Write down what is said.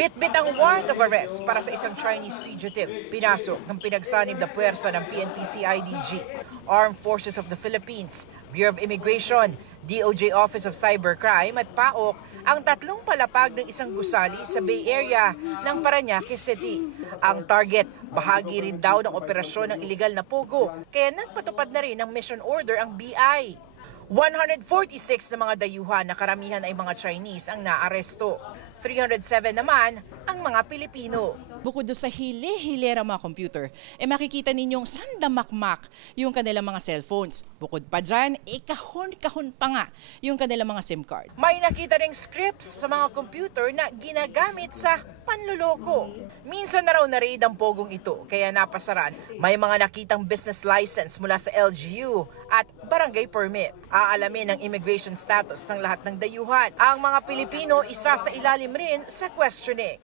Bitbit ang warrant of arrest para sa isang Chinese fugitive. Pinasok ng pinagsanib na puwersa ng PNP-CIDG, Armed Forces of the Philippines, Bureau of Immigration, DOJ Office of Cybercrime at PAOK ang tatlong palapag ng isang gusali sa Bay Area ng Parañaque City. Ang target, bahagi rin daw ng operasyon ng iligal na pogo, kaya nagpatupad na rin ng mission order ang BI. 146 na mga dayuhan na karamihan ay mga Chinese ang naaresto. 307 naman ang mga Pilipino. Bukod doon sa hili-hilera mga computer, makikita ninyong sandamakmak yung kanilang mga cellphones. Bukod pa dyan, kahon-kahon pa nga yung kanilang mga SIM card. May nakita ring scripts sa mga computer na ginagamit sa panluloko. Minsan na raw na-raid ang pogong ito, kaya napasaran. May mga nakitang business license mula sa LGU at barangay permit. Aalamin ang immigration status ng lahat ng dayuhan. Ang mga Pilipino isa sa ilalim rin sa questioning.